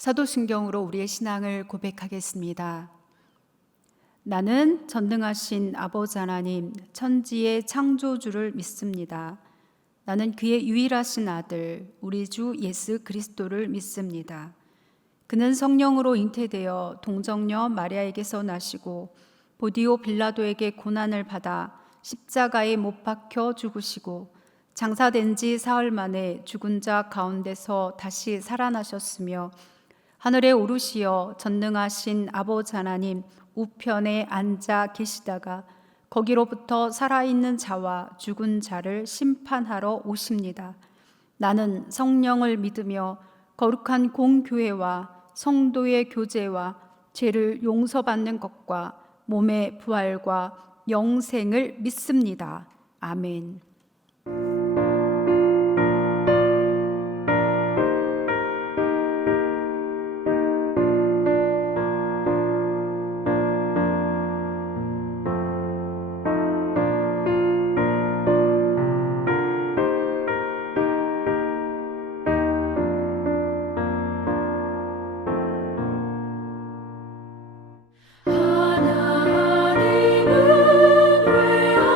사도신경으로 우리의 신앙을 고백하겠습니다. 나는 전능하신 아버지 하나님, 천지의 창조주를 믿습니다. 나는 그의 유일하신 아들, 우리 주 예수 그리스도를 믿습니다. 그는 성령으로 잉태되어 동정녀 마리아에게서 나시고 보디오 빌라도에게 고난을 받아 십자가에 못 박혀 죽으시고 장사된 지 사흘 만에 죽은 자 가운데서 다시 살아나셨으며 하늘에 오르시어 전능하신 아버지 하나님 우편에 앉아 계시다가 거기로부터 살아있는 자와 죽은 자를 심판하러 오십니다. 나는 성령을 믿으며 거룩한 공교회와 성도의 교제와 죄를 용서받는 것과 몸의 부활과 영생을 믿습니다. 아멘. 하나님은 외아들을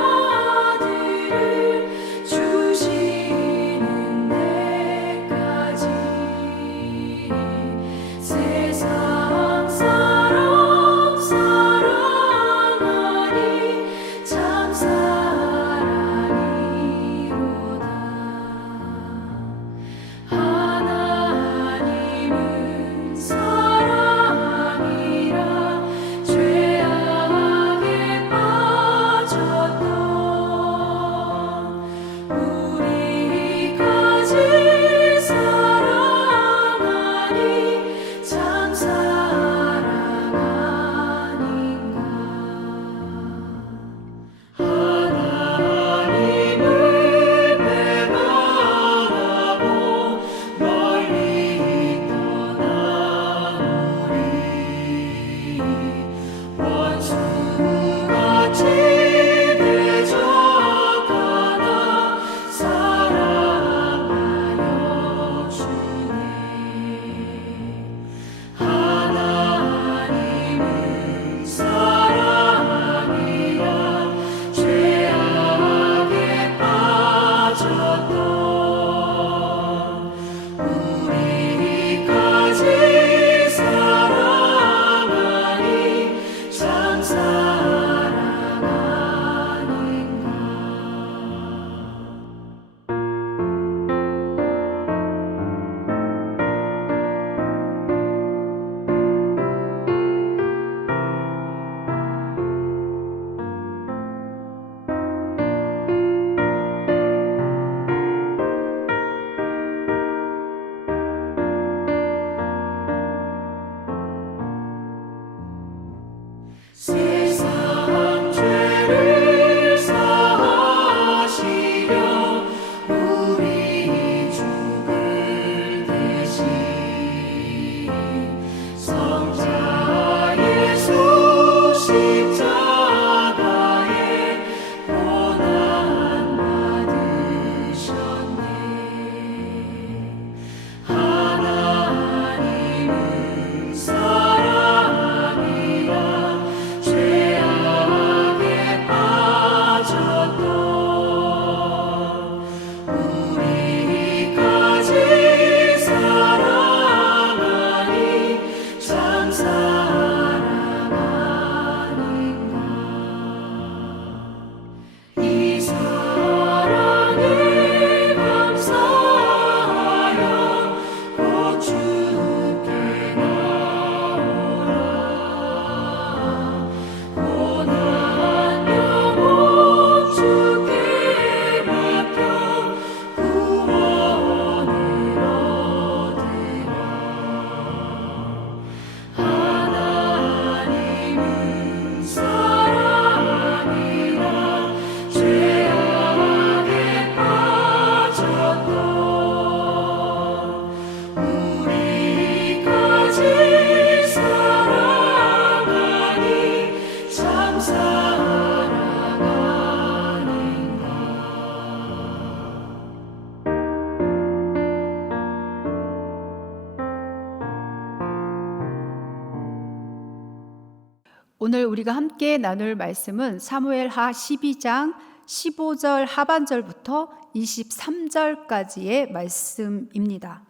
오늘 우리가 함께 나눌 말씀은 사무엘하 12장 15절 하반절부터 23절까지의 말씀입니다.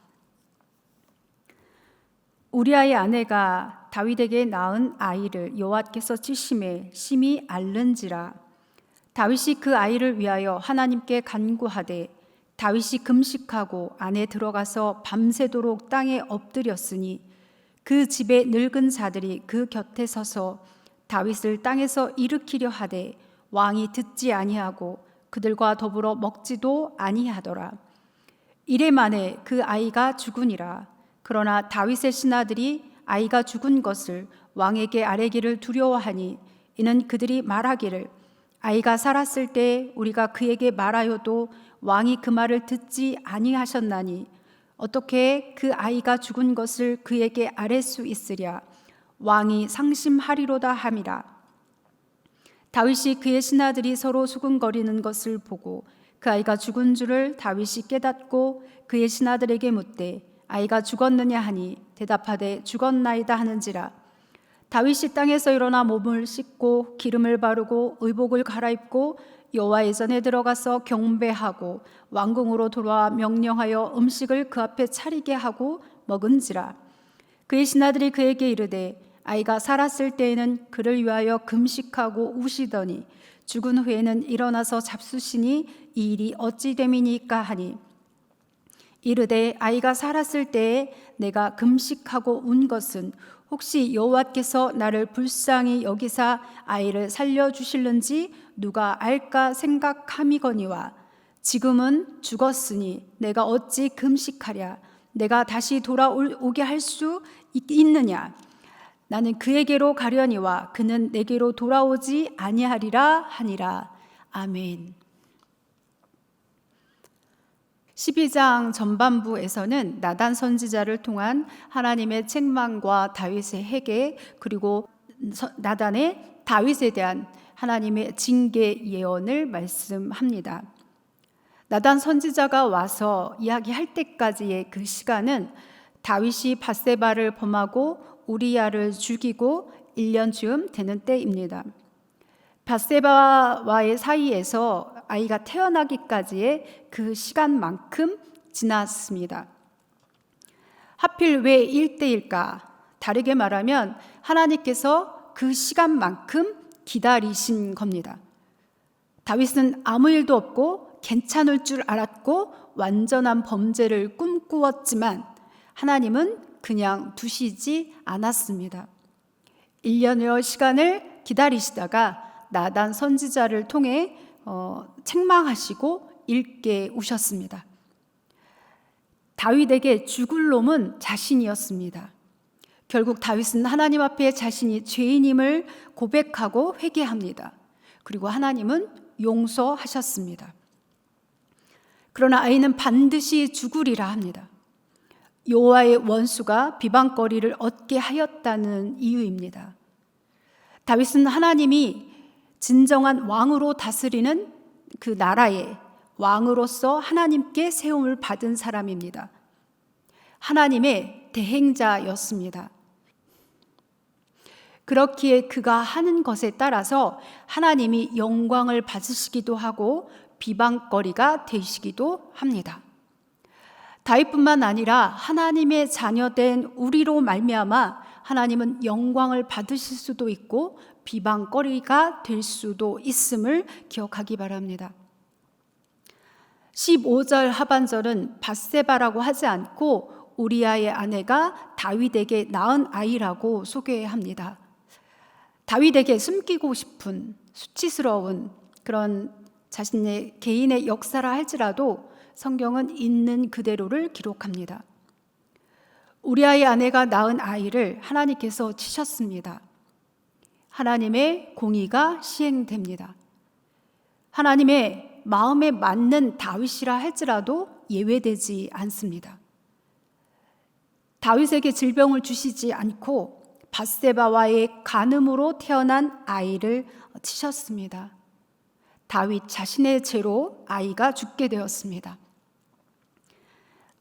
우리아의 아내가 다윗에게 낳은 아이를 여호와께서 치심에 심히 앓는지라. 다윗이 그 아이를 위하여 하나님께 간구하되 다윗이 금식하고 안에 들어가서 밤새도록 땅에 엎드렸으니 그 집의 늙은 자들이 그 곁에 서서 다윗을 땅에서 일으키려 하되 왕이 듣지 아니하고 그들과 더불어 먹지도 아니하더라. 이래 만에 그 아이가 죽으니라. 그러나 다윗의 신하들이 아이가 죽은 것을 왕에게 아뢰기를 두려워하니 이는 그들이 말하기를 아이가 살았을 때 우리가 그에게 말하여도 왕이 그 말을 듣지 아니하셨나니 어떻게 그 아이가 죽은 것을 그에게 아뢰 수 있으랴. 왕이 상심하리로다 함이라. 다윗이 그의 신하들이 서로 수군거리는 것을 보고 그 아이가 죽은 줄을 다윗이 깨닫고 그의 신하들에게 묻되 아이가 죽었느냐 하니 대답하되 죽었나이다 하는지라. 다윗이 땅에서 일어나 몸을 씻고 기름을 바르고 의복을 갈아입고 여호와의 전에 들어가서 경배하고 왕궁으로 돌아와 명령하여 음식을 그 앞에 차리게 하고 먹은지라. 그의 신하들이 그에게 이르되 아이가 살았을 때에는 그를 위하여 금식하고 우시더니 죽은 후에는 일어나서 잡수시니 이 일이 어찌 됨이니까 하니 이르되 아이가 살았을 때에 내가 금식하고 운 것은 혹시 여호와께서 나를 불쌍히 여기사 아이를 살려주실는지 누가 알까 생각함이거니와 지금은 죽었으니 내가 어찌 금식하랴. 내가 다시 돌아오게 할 수 있느냐. 나는 그에게로 가려니와 그는 내게로 돌아오지 아니하리라 하니라. 아멘. 12장 전반부에서는 나단 선지자를 통한 하나님의 책망과 다윗의 회개, 그리고 나단의 다윗에 대한 하나님의 징계 예언을 말씀합니다. 나단 선지자가 와서 이야기할 때까지의 그 시간은 다윗이 밧세바를 범하고 우리야를 죽이고 1년쯤 되는 때입니다. 밧세바와의 사이에서 아이가 태어나기까지의 그 시간만큼 지났습니다. 하필 왜 1대일까? 다르게 말하면 하나님께서 그 시간만큼 기다리신 겁니다. 다윗은 아무 일도 없고 괜찮을 줄 알았고 완전한 범죄를 꿈꾸었지만 하나님은 그냥 두시지 않았습니다. 1년여 시간을 기다리시다가 나단 선지자를 통해 책망하시고 일깨 우셨습니다. 다윗에게 죽을 놈은 자신이었습니다. 결국 다윗은 하나님 앞에 자신이 죄인임을 고백하고 회개합니다. 그리고 하나님은 용서하셨습니다. 그러나 아이는 반드시 죽으리라 합니다. 여호와의 원수가 비방거리를 얻게 하였다는 이유입니다. 다윗은 하나님이 진정한 왕으로 다스리는 그 나라의 왕으로서 하나님께 세움을 받은 사람입니다. 하나님의 대행자였습니다. 그렇기에 그가 하는 것에 따라서 하나님이 영광을 받으시기도 하고 비방거리가 되시기도 합니다. 다윗뿐만 아니라 하나님의 자녀된 우리로 말미암아 하나님은 영광을 받으실 수도 있고 비방거리가 될 수도 있음을 기억하기 바랍니다. 15절 하반절은 밧세바라고 하지 않고 우리아의 아내가 다윗에게 낳은 아이라고 소개합니다. 다윗에게 숨기고 싶은 수치스러운 그런 자신의 개인의 역사라 할지라도 성경은 있는 그대로를 기록합니다. 우리아의 아내가 낳은 아이를 하나님께서 치셨습니다. 하나님의 공의가 시행됩니다. 하나님의 마음에 맞는 다윗이라 할지라도 예외되지 않습니다. 다윗에게 질병을 주시지 않고 밧세바와의 간음으로 태어난 아이를 치셨습니다. 다윗 자신의 죄로 아이가 죽게 되었습니다.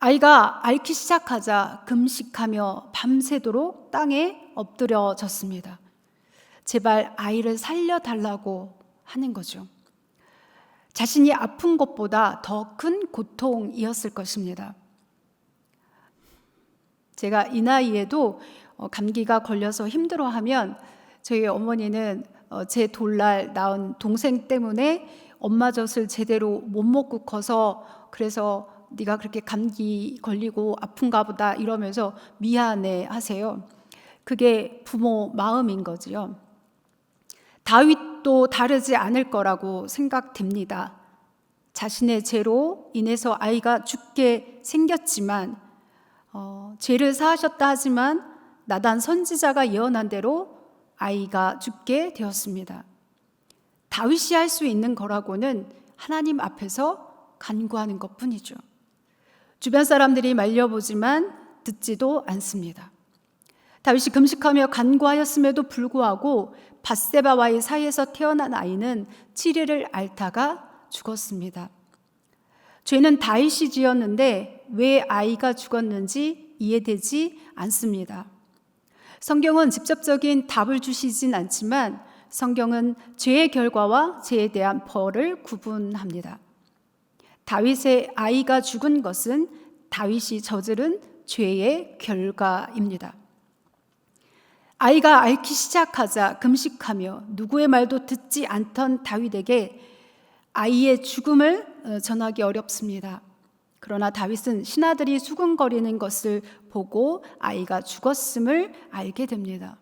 아이가 앓기 시작하자 금식하며 밤새도록 땅에 엎드려졌습니다. 제발 아이를 살려달라고 하는 거죠. 자신이 아픈 것보다 더 큰 고통이었을 것입니다. 제가 이 나이에도 감기가 걸려서 힘들어하면 저희 어머니는 제 돌날 낳은 동생 때문에 엄마 젖을 제대로 못 먹고 커서 그래서 네가 그렇게 감기 걸리고 아픈가 보다 이러면서 미안해 하세요. 그게 부모 마음인 거지요. 다윗도 다르지 않을 거라고 생각됩니다. 자신의 죄로 인해서 아이가 죽게 생겼지만 죄를 사하셨다 하지만 나단 선지자가 예언한 대로 아이가 죽게 되었습니다. 다윗이 할 수 있는 거라고는 하나님 앞에서 간구하는 것뿐이죠. 주변 사람들이 말려보지만 듣지도 않습니다. 다윗이 금식하며 간구하였음에도 불구하고 밧세바와의 사이에서 태어난 아이는 7일을 앓다가 죽었습니다. 죄는 다윗이 지었는데 왜 아이가 죽었는지 이해되지 않습니다. 성경은 직접적인 답을 주시진 않지만 성경은 죄의 결과와 죄에 대한 벌을 구분합니다. 다윗의 아이가 죽은 것은 다윗이 저지른 죄의 결과입니다. 아이가 앓기 시작하자 금식하며 누구의 말도 듣지 않던 다윗에게 아이의 죽음을 전하기 어렵습니다. 그러나 다윗은 신하들이 수군거리는 것을 보고 아이가 죽었음을 알게 됩니다.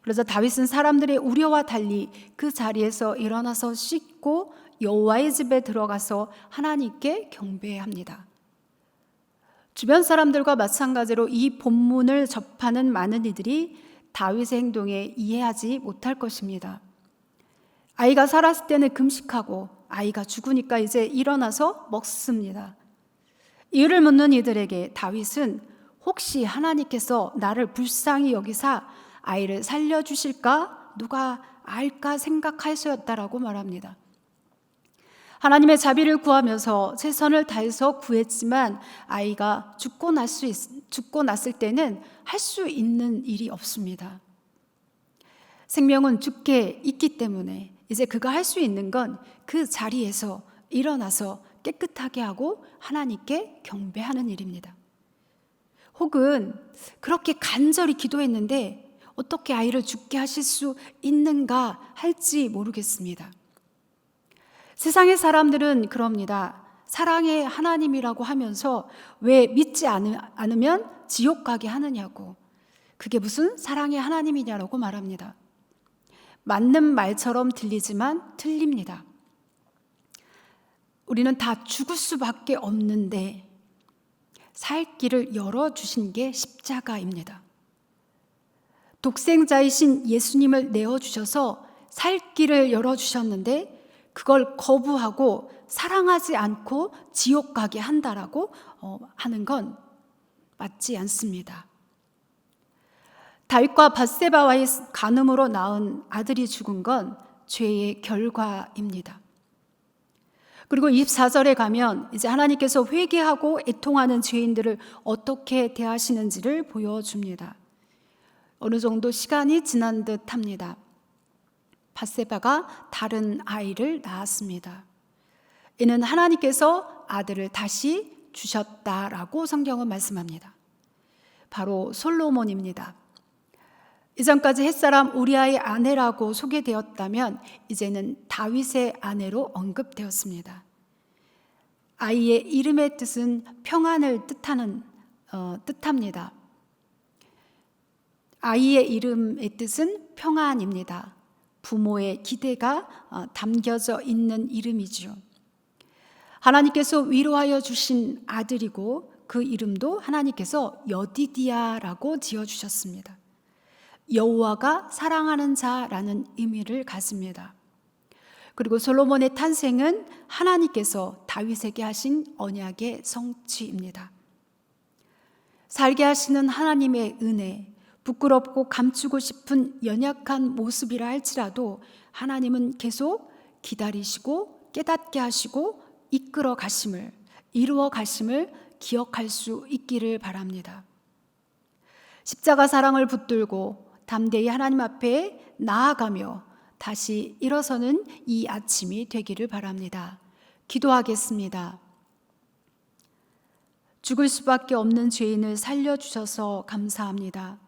그래서 다윗은 사람들의 우려와 달리 그 자리에서 일어나서 씻고 여호와의 집에 들어가서 하나님께 경배합니다. 주변 사람들과 마찬가지로 이 본문을 접하는 많은 이들이 다윗의 행동에 이해하지 못할 것입니다. 아이가 살았을 때는 금식하고 아이가 죽으니까 이제 일어나서 먹습니다. 이유를 묻는 이들에게 다윗은 혹시 하나님께서 나를 불쌍히 여기사 아이를 살려주실까 누가 알까 생각하여서였다라고 말합니다. 하나님의 자비를 구하면서 최선을 다해서 구했지만 아이가 죽고 났을 때는 할 수 있는 일이 없습니다. 생명은 죽게 있기 때문에 이제 그가 할 수 있는 건 그 자리에서 일어나서 깨끗하게 하고 하나님께 경배하는 일입니다. 혹은 그렇게 간절히 기도했는데 어떻게 아이를 죽게 하실 수 있는가 할지 모르겠습니다. 세상의 사람들은 그럽니다. 사랑의 하나님이라고 하면서 왜 믿지 않으면 지옥 가게 하느냐고. 그게 무슨 사랑의 하나님이냐라고 말합니다. 맞는 말처럼 들리지만 틀립니다. 우리는 다 죽을 수밖에 없는데 살 길을 열어주신 게 십자가입니다. 독생자이신 예수님을 내어주셔서 살 길을 열어주셨는데 그걸 거부하고 사랑하지 않고 지옥 가게 한다라고 하는 건 맞지 않습니다. 다윗과 밧세바와의 간음으로 낳은 아들이 죽은 건 죄의 결과입니다. 그리고 24절에 가면 이제 하나님께서 회개하고 애통하는 죄인들을 어떻게 대하시는지를 보여줍니다. 어느 정도 시간이 지난 듯 합니다. 밧세바가 다른 아이를 낳았습니다. 이는 하나님께서 아들을 다시 주셨다라고 성경은 말씀합니다. 바로 솔로몬입니다. 이전까지 햇사람 우리아의 아내라고 소개되었다면 이제는 다윗의 아내로 언급되었습니다. 아이의 이름의 뜻은 평안을 뜻합니다. 아이의 이름의 뜻은 평안입니다. 부모의 기대가 담겨져 있는 이름이죠. 하나님께서 위로하여 주신 아들이고 그 이름도 하나님께서 여디디아라고 지어주셨습니다. 여호와가 사랑하는 자라는 의미를 가집니다. 그리고 솔로몬의 탄생은 하나님께서 다윗에게 하신 언약의 성취입니다. 살게 하시는 하나님의 은혜, 부끄럽고 감추고 싶은 연약한 모습이라 할지라도 하나님은 계속 기다리시고 깨닫게 하시고 이끌어 가심을, 이루어 가심을 기억할 수 있기를 바랍니다. 십자가 사랑을 붙들고 담대히 하나님 앞에 나아가며 다시 일어서는 이 아침이 되기를 바랍니다. 기도하겠습니다. 죽을 수밖에 없는 죄인을 살려주셔서 감사합니다.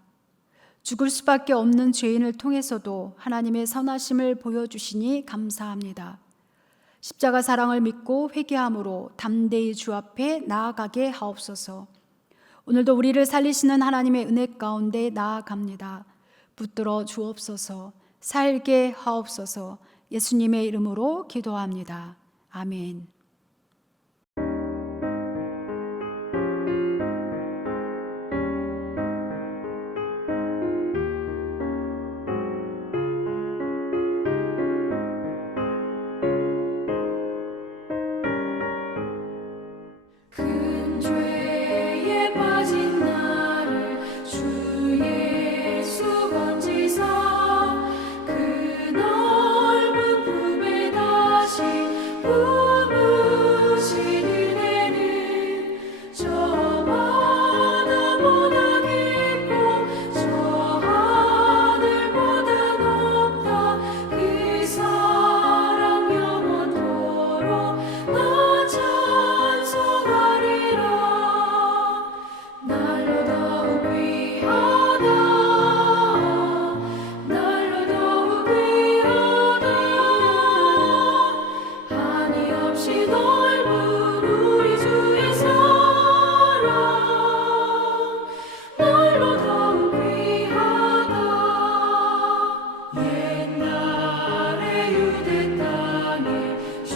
죽을 수밖에 없는 죄인을 통해서도 하나님의 선하심을 보여주시니 감사합니다. 십자가 사랑을 믿고 회개함으로 담대히 주 앞에 나아가게 하옵소서. 오늘도 우리를 살리시는 하나님의 은혜 가운데 나아갑니다. 붙들어 주옵소서. 살게 하옵소서. 예수님의 이름으로 기도합니다. 아멘. 큰 죄에 빠진 나를 주 예수 건지사 그 넓은 품에 다시 품으신 은혜는 저 바다보다 깊고 저 하늘보다 높다. 그 사랑 영원토록 나 찬송하리라. 날로 더욱 귀하다. 날로 더욱 귀하다. 한이 없이 넓은 우리 주의 사랑. 날로 더욱 귀하다. 옛날에 유대 땅에 주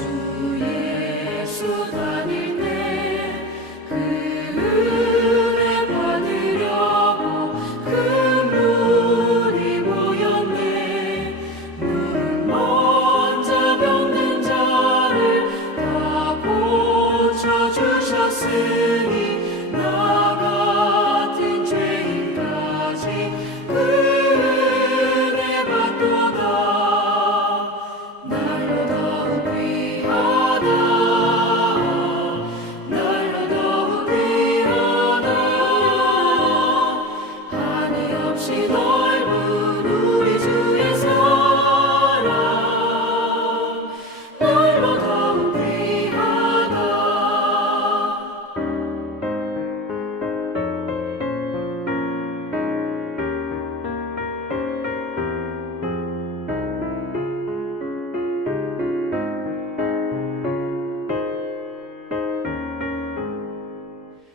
예수 다닐 때 그 은혜 받으려고 큰 물이 모였네. 물은 먼저 병든 자를 다 고쳐주셨으니 나 같은 죄인까지 그 은혜 받도다. 날로 더욱 귀하다. 날로 더욱 귀하다. 한이 없이 넓은 우리 주의 사랑. 날로 더욱 귀하다.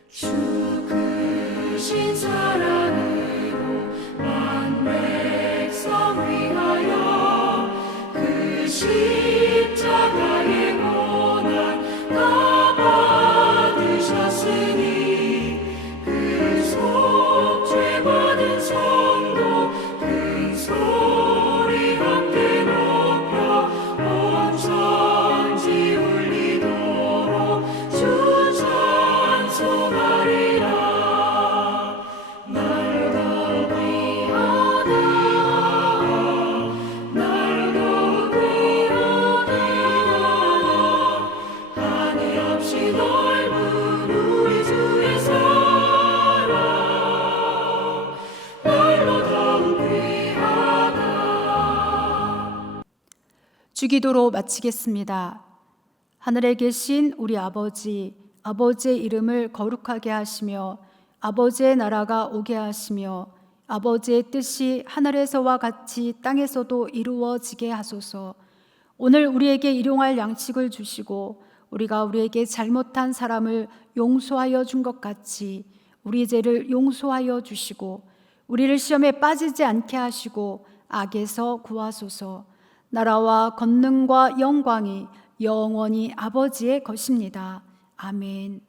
주 크신 사랑으로 만백성 위하여 그 십자가의 고난 다 받으셨으니 그 속죄 받은 성도 큰 소리 함께 높여 온 천지 울리도록 주 찬송하리라. 날로 더욱 귀하다. 날로 더욱 귀하다. 한이 없이 넓은 우리 주의 사랑. 날로 더욱 귀하다. 주기도로 마치겠습니다. 하늘에 계신 우리 아버지, 아버지의 이름을 거룩하게 하시며 아버지의 나라가 오게 하시며 아버지의 뜻이 하늘에서와 같이 땅에서도 이루어지게 하소서. 오늘 우리에게 일용할 양식을 주시고 우리가 우리에게 잘못한 사람을 용서하여 준 것 같이 우리 죄를 용서하여 주시고 우리를 시험에 빠지지 않게 하시고 악에서 구하소서. 나라와 권능과 영광이 영원히 아버지의 것입니다. 아멘.